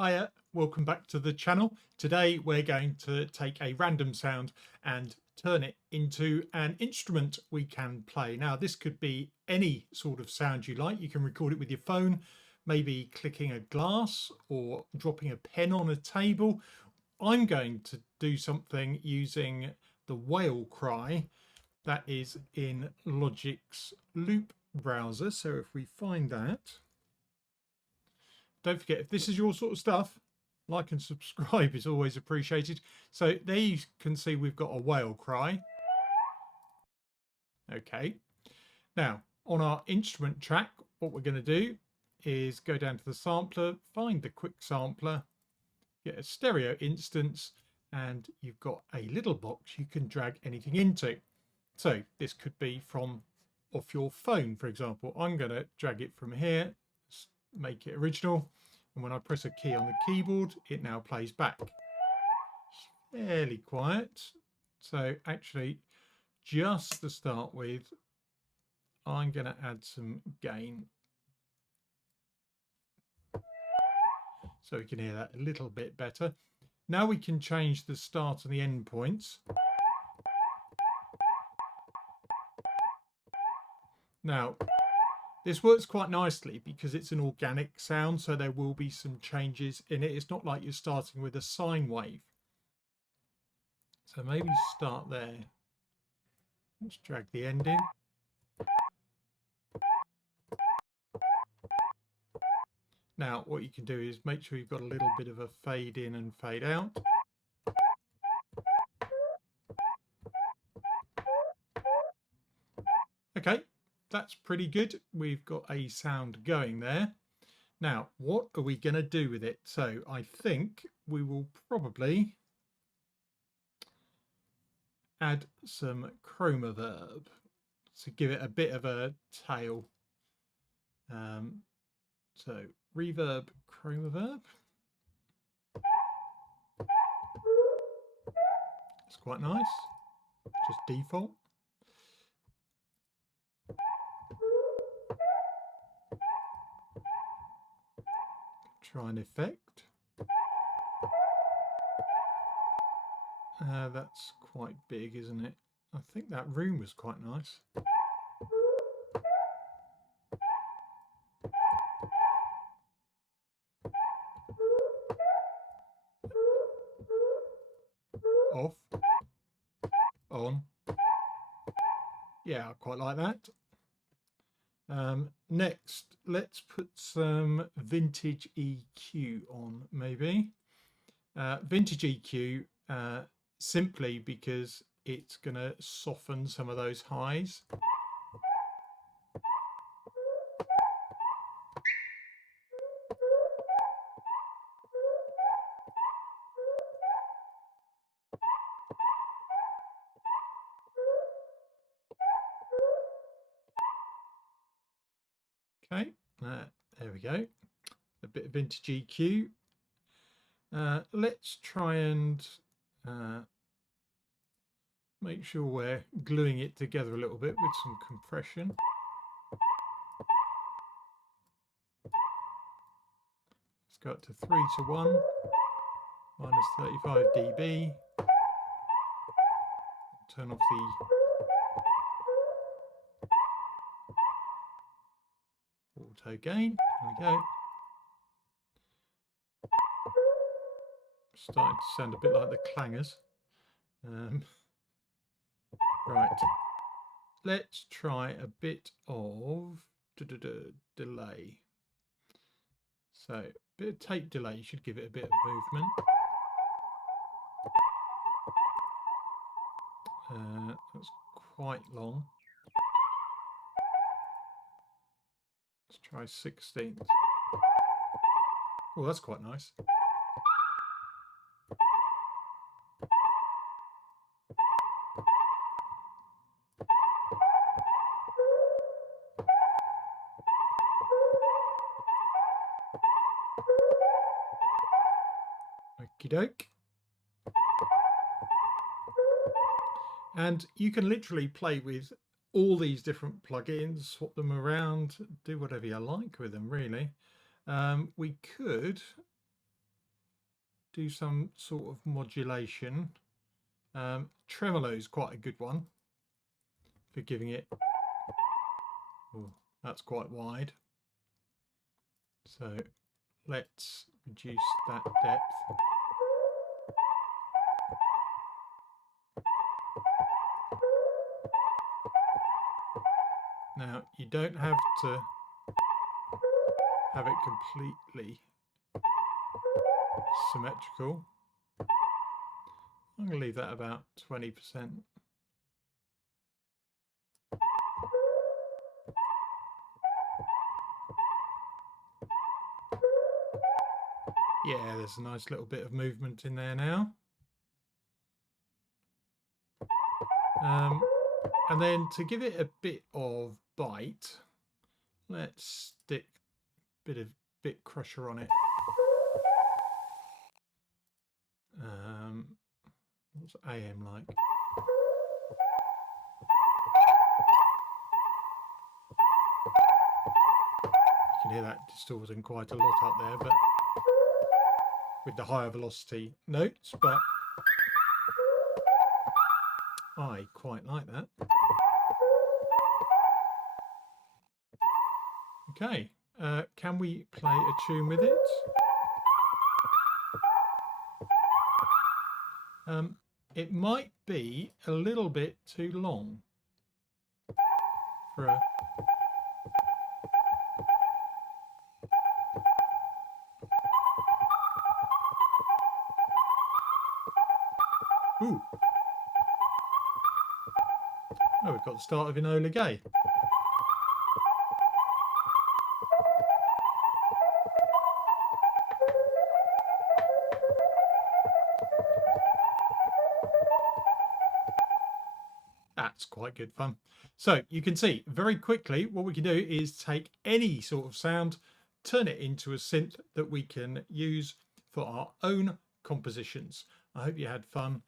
Hiya, welcome back to the channel. Today we're going to take a random sound and turn it into an instrument we can play. Now this could be any sort of sound you like. You can record it with your phone, maybe clicking a glass or dropping a pen on a table. I'm going to do something using the whale cry that is in Logic's loop browser. So if we find that, don't forget, if this is your sort of stuff, like and subscribe is always appreciated. So there you can see we've got a whale cry. Okay. Now, on our instrument track, what we're going to do is go down to the sampler, find the quick sampler, get a stereo instance, and you've got a little box you can drag anything into. So this could be from off your phone, for example. I'm going to drag it from here, make it original, and when I press a key on the keyboard it now plays back. Fairly quiet. So actually, just to start with, I'm going to add some gain so we can hear that a little bit better. Now we can change the start and the end points. Now this works quite nicely because it's an organic sound, so there will be some changes in it. It's not like you're starting with a sine wave. So maybe start there. Let's drag the end in. Now what you can do is make sure you've got a little bit of a fade in and fade out. Okay, that's pretty good. We've got a sound going there. Now, what are we going to do with it? So I think we will probably add some ChromaVerb to give it a bit of a tail. So Reverb, ChromaVerb. It's quite nice. Just default. Try an effect. That's quite big, isn't it? I think that room was quite nice. Off. On. Yeah, I quite like that. Next, let's put some vintage EQ on, maybe. Vintage EQ, simply because it's going to soften some of those highs. Okay, there we go. A bit of vintage EQ. Let's try and make sure we're gluing it together a little bit with some compression. Let's go up to 3:1, minus 35 dB. Turn off the auto gain. There we go. Starting to sound a bit like the clangers. Right, let's try a bit of delay. So a bit of tape delay, you should give it a bit of movement. That's quite long. Let's try 16th. Oh, that's quite nice. Okie doke. And you can literally play with all these different plugins, swap them around, do whatever you like with them, really. We could do some sort of modulation. Tremolo is quite a good one for giving it. Oh, that's quite wide. So let's reduce that depth. Now you don't have to have it completely symmetrical. I'm going to leave that about 20%. Yeah, there's a nice little bit of movement in there now. And then to give it a bit of bite, let's stick a bit crusher on it. What's AM like? You can hear that distorting quite a lot up there, but with the higher velocity notes, but I quite like that. Okay, can we play a tune with it? It might be a little bit too long for a... Ooh. Oh, we've got the start of Enola Gay. That's quite good fun. So you can see very quickly what we can do is take any sort of sound, turn it into a synth that we can use for our own compositions. I hope you had fun.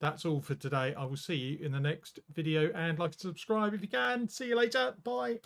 That's all for today. I will see you in the next video, and like to subscribe if you can. See you later. Bye.